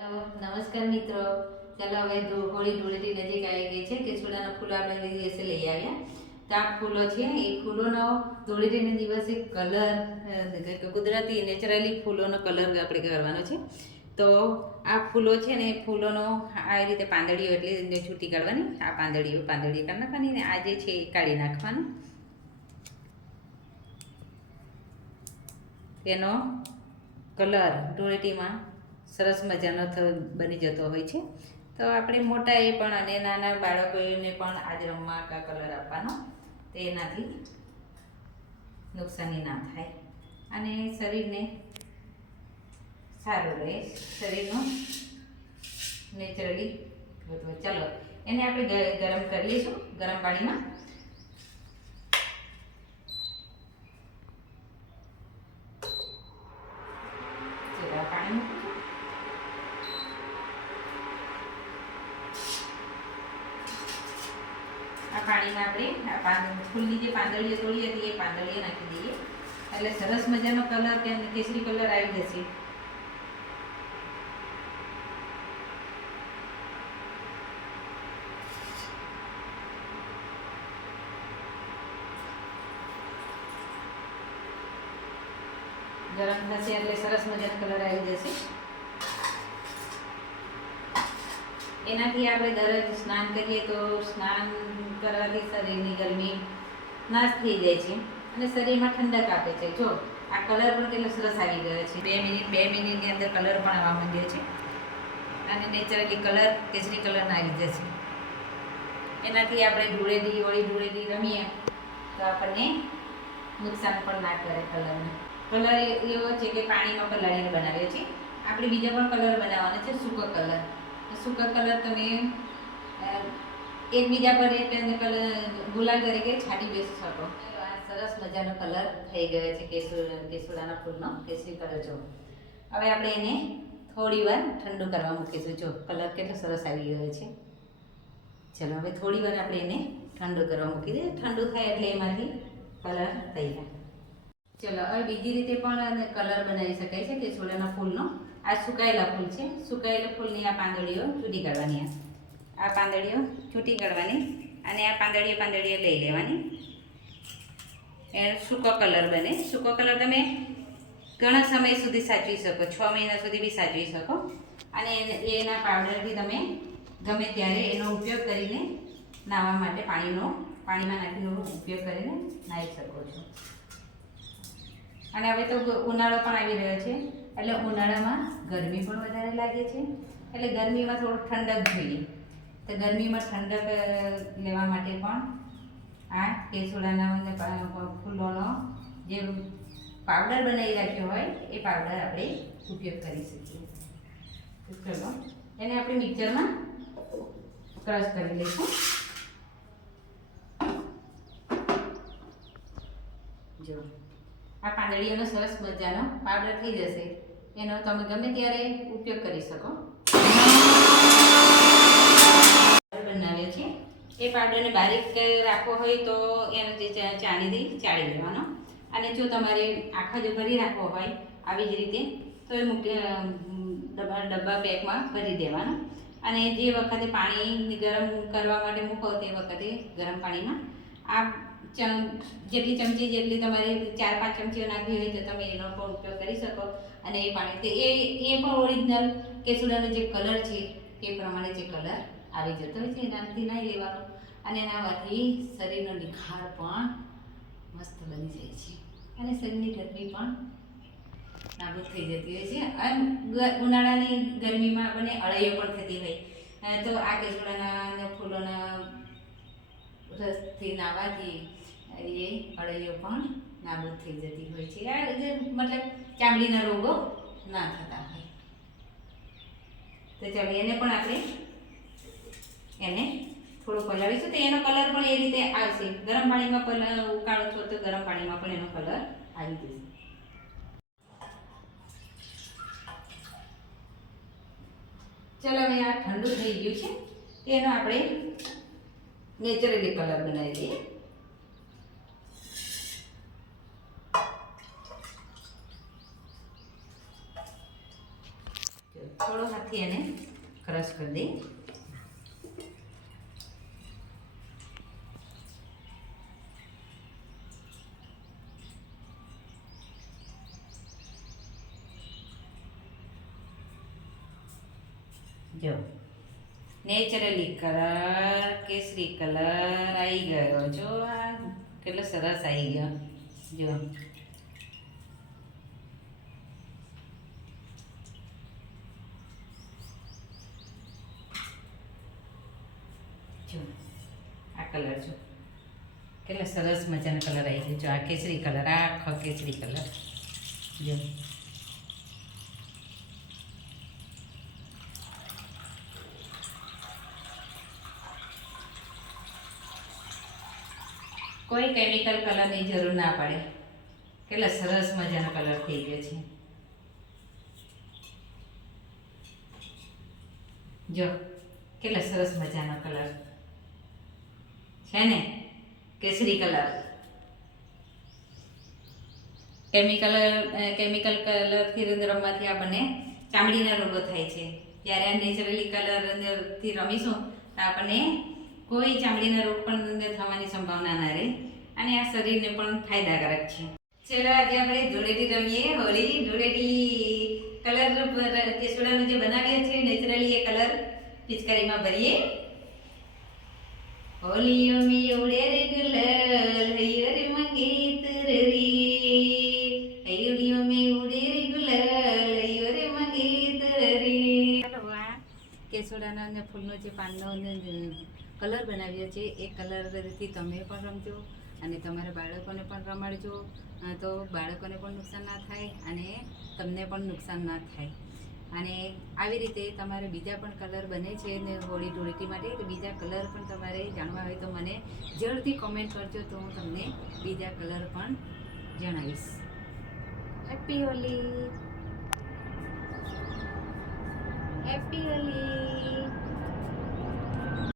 નમસ્કાર મિત્રો. ચાલો હવે હોળી ધૂળેટી નજીક આવી ગઈ છે. કે છોડાના ફૂલો આપણે દિવસે લઈ આવ્યા. તો આ ફૂલો છે. એ ફૂલોનો ધૂળેટીના દિવસે કલર કુદરતી, નેચરલી ફૂલોનો કલર આપણે કરવાનો છે. તો આ ફૂલો છે ને ફૂલોનો આવી રીતે પાંદડીઓ એટલે છૂટી કાઢવાની. આ પાંદડીઓ પાંદડીઓ કાઢી નાખવાની ને આ જે છે એ કાઢી નાખવાનું. તેનો કલર ધૂળેટીમાં સરસ મજાનો બની જતો હોય છે. તો આપણે મોટા એ પણ અને નાના બાળકોને પણ આજ રમવા કા કલર આપવાનો. તેનાથી નુકસાની ના થાય. અને શરીરને સારું રહે. શરીરનું નેચરલી ચાલો. એને આપણે ગરમ કરી લઈશું ગરમ પાણીમાં ચલો આ પાણી મૂકું છું. આ પાણીમાં આપણે ફૂલની જે પાંદડીઓ તોડી હતી, એ પાંદડીઓ નાખી દઈએ. એટલે સરસ મજાનો કલર કે કેસરી કલર આવી જશે. ગરમ થશે એટલે સરસ મજાનો કલર આવી જશે. એનાથી આપણે દરરોજ સ્નાન કરીએ તો સ્નાન કરવાથી શરીરની ગરમી નાશ થઈ જાય છે અને શરીરમાં ઠંડક આપે છે. જો, આ કલર પણ કેટલો સરસ આવી ગયો છે. બે મિનિટ, બે મિનિટની અંદર કલર પણ આવવા માંડ્યો છે. અને નેચરલી કલર, કેસરી કલરના આવી જશે એનાથી આપણે ધૂળેટી, હોળી ધૂળેટી રમીએ તો આપણને નુકસાન પણ ના કરે કલરને. કલર એવો છે કે પાણીમાં પલાળીને બનાવ્યો છે આપણે બીજા પણ કલર બનાવવાનો છે, સૂકો કલર. સૂકા કલર તમે એકબીજા પર એક કલર ગુલાલ તરીકે છાંટી બેસી શકો. આ સરસ મજાનો કલર થઈ ગયો છે કેસુર કેસુડાના ફૂલનો. કેસરી કલર જો. હવે આપણે એને થોડી વાર ઠંડુ કરવા મૂકીશું. જો કલર કેટલો સરસ આવી ગયો છે. ચલો હવે થોડી વાર આપણે એને ઠંડુ કરવા મૂકી દઈએ. ઠંડુ થાય એટલે એમાંથી કલર તૈયાર. ચલો હવે બીજી રીતે પણ કલર બનાવી શકાય છે કે છોડાના ફૂલનો. આ સુકાયેલા ફૂલ છે. સુકાયેલા ફૂલની આ પાંદડીઓ છૂટી કાઢવાની આ. પાંદડીઓ છૂટી કાઢવાની અને આ પાંદડીઓ પાંદડીઓ લઈ લેવાની. એ સૂકો કલર બને. સૂકો કલર તમે ઘણા સમય સુધી સાચવી શકો. છ મહિના સુધી બી સાચવી શકો. અને એને- એના પાવડરથી તમે ગમે ત્યારે એનો ઉપયોગ કરીને નાહવા માટે પાણીનો, પાણીમાં નાખીનો ઉપયોગ કરીને નાહી શકો છો. અને હવે તો ઉનાળો પણ આવી રહ્યો છે. એટલે ઉનાળામાં ગરમી પણ વધારે લાગે છે. એટલે ગરમીમાં થોડું ઠંડક જોઈએ. તો ગરમીમાં ઠંડક લેવા માટે પણ આ કેસુડાના ફૂલોનો જે પાવડર બનાવી રાખ્યો હોય, એ પાવડર આપણે ઉપયોગ કરી શકીએ. ચલો, એને આપણે મિક્સરમાં ક્રશ કરી લઈશું. જો. આ પાંદડીઓનો સરસ મજાનો પાવડર થઈ જશે. એનો તમે ગમે ત્યારે ઉપયોગ કરી શકો. બનાવ્યો છે એ પાવડરને બારીક રાખવો હોય તો એનો જે ચા- ચાળીથી ચાળી લેવાનો. અને જો તમારે આખા જો ભરી રાખવો હોય, આવી જ રીતે, તો એ મૂકી ડબ્બા ડબ્બા પેકમાં ભરી દેવાનો. અને જે વખતે પાણી ગરમ કરવા માટે મૂકો, તે વખતે ગરમ પાણીમાં આ ચમ, જેટલી ચમચી જેટલી તમારે ચાર પાંચ ચમચીઓ નાખવી હોય તો તમે એનો પણ ઉપયોગ કરી શકો. અને એ પાણી એ એ પણ ઓરિજિનલ કેસુડાનો જે કલર છે, એ પ્રમાણે જે કલર આવી જતો હોય છે, એનાથી નાહી લેવાનો. અને એનામાંથી શરીરનો નિખાર પણ મસ્ત બની જાય છે. અને શરીરની ગરમી પણ નાબૂદ થઈ જતી હોય છે. અને ઉનાળાની ગરમીમાં આપણને અળાઈઓ પણ થતી હોય. તો આ કેસુડાના ફૂલોના રસથી નાવાથી એ અળૈયો પણ નાબૂદ થઈ જતી હોય છે. આ મતલબ ચામડીના રોગો ના થતા હોય. તો ચાલો એને પણ આપણે એને થોડું પલાળીશું. તો એનો કલર પણ એ રીતે આવશે. ગરમ પાણીમાં પલ, ઉકાળો છો તો ગરમ પાણીમાં પણ એનો કલર આવી જશે. ચાલો હવે આ ઠંડુ થઈ ગયું છે. તેનો આપણે નેચરલી કલર બનાવી દઈએ થોડો હાથથી એને ક્રશ કરી દઈએ જો નેચરલી કલર, કેસરી કલર આવી ગયો. જો આ કેટલો સરસ આવી ગયો. જો. આ કલર જો. કેટલો સરસ મજાનો કલર આવી ગયો. જો, આ કેસરી કલર, આ આખો કેસરી કલર. જો. કોઈ કેમિકલ કલરની જરૂર ના પડે. કેટલા સરસ મજાનો કલર થઈ ગયો છે. જો, કેટલા સરસ મજાનો કલર છે ને? કેસરી કલર કેમિકલ કેમિકલ કલરથી રમવાથી આપણને ચામડીના રોગો થાય છે. જ્યારે આ નેચરલી કલરથી રમીશું, તો આપણને કોઈ ચામડીના રોગ પણ અંદર થવાની સંભાવના ના રહે અને આ શરીરને પણ ફાયદાકારક છે. ચલો આજે આપણે ધૂળેટી રમીએ, હોળી, ધૂળેટી કલર કેસુડાનું જે બનાવીએ છીએ, નેચરલી એ કલર પિચકારીમાં ભરીએ. હોલીઓ મી ઉડે રે ગુલાલ, હૈયર મંગીત રે હૈયોડીઓ મી ઉડે રે ગુલાલ, હૈયર મંગીત રે કેસોડાના ફૂલનો જે પાનનો કલર બનાવ્યો છે એ કલરથી તમે પણ રમજો અને તમારા બાળકોને પણ રમાડજો. તો બાળકોને પણ નુકસાન ના થાય અને તમને પણ નુકસાન ના થાય. અને આવી રીતે તમારે બીજા પણ કલર બને છે ને હોળી ધૂળેટી માટે, તો બીજા કલર પણ તમારે જાણવા હોય તો મને જલ્દી કોમેન્ટ કરજો તો હું તમને બીજા કલર પણ જણાવીશ. Happy Holi happy Holi